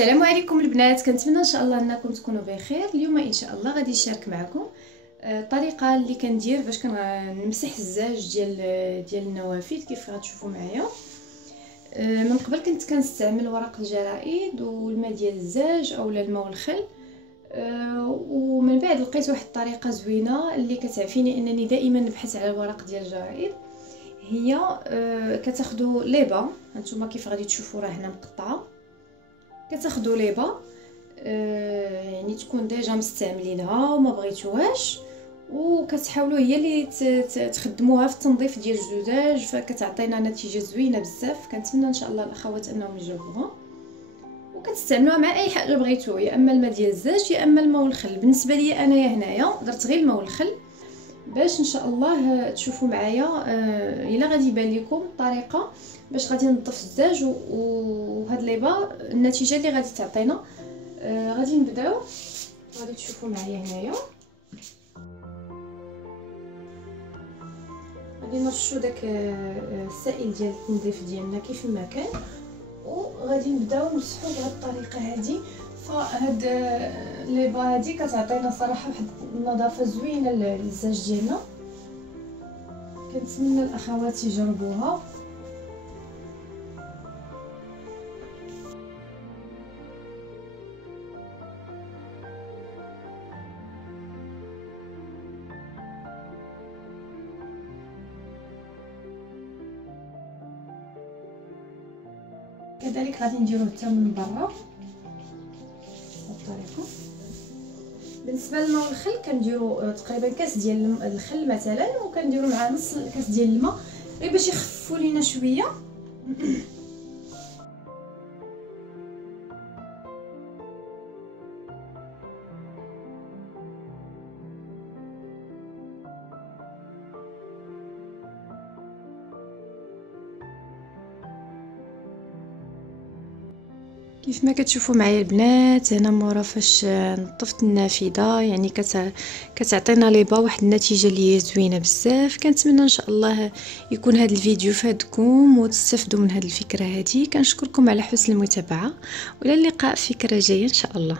السلام عليكم البنات، كنتمنى ان شاء الله انكم تكونوا بخير. اليوم ان شاء الله غادي نشارك معكم الطريقه اللي كندير باش كنمسح الزاج ديال النوافذ كيف غتشوفوا معايا. من قبل كنت كنستعمل ورق الجرائد والماء ديال الزاج اولا الماء والخل، ومن بعد لقيت واحد الطريقه زوينه اللي كتعفيني انني دائما نبحث على الورق ديال الجرائد. هي كتاخذوا ليبه، هانتوما كيف غادي تشوفوا راه هنا مقطعه. كتاخذوا ليبه يعني تكون ديجا مستعملينها وما بغيتوهاش، وكتحاولوا هي اللي تخدموها في التنظيف ديال الزجاج، فكتعطينا نتيجه زوينه بزاف. كنتمنى ان شاء الله الاخوات انهم يجربوها، وكتستعملوها مع اي حاجه بغيتو، يا اما الماء ديال الزاج يا اما الماء والخل. بالنسبه لي انايا هنايا درت غير الماء والخل باش ان شاء الله تشوفوا معايا الا غادي يبان لكم الطريقه باش غادي ننظف الزاج وهاد ليبه النتيجه اللي غادي تعطينا. غادي نبداو، غادي تشوفوا معايا هنايا غادي نرشوا داك السائل ديال التنظيف ديالنا كيف ما كان، وغادي نبداو نمسحوا بهاد الطريقه هذه. فهاد ليبه هذه كتعطينا صراحه واحد النظافه زوينه للزاج ديالنا. كنتمنى الاخوات يجربوها. كذلك غادي نديروه حتى من برا بالطريقه. بالنسبه للماء والخل كنديروا تقريبا كاس ديال الخل مثلا، وكنديروا مع نص كاس ديال الماء غير باش يخففوا لينا شويه. كيف ما كتشوفوا معايا البنات هنا مورا فاش نظفت النافذه، يعني كتعطينا ليبا واحد النتيجه اللي هي زوينه بزاف. كنتمنى ان شاء الله يكون هذا الفيديو فادكم وتستافدوا من هذه الفكره هذه. كنشكركم على حسن المتابعه، والى اللقاء في فكره جايه ان شاء الله.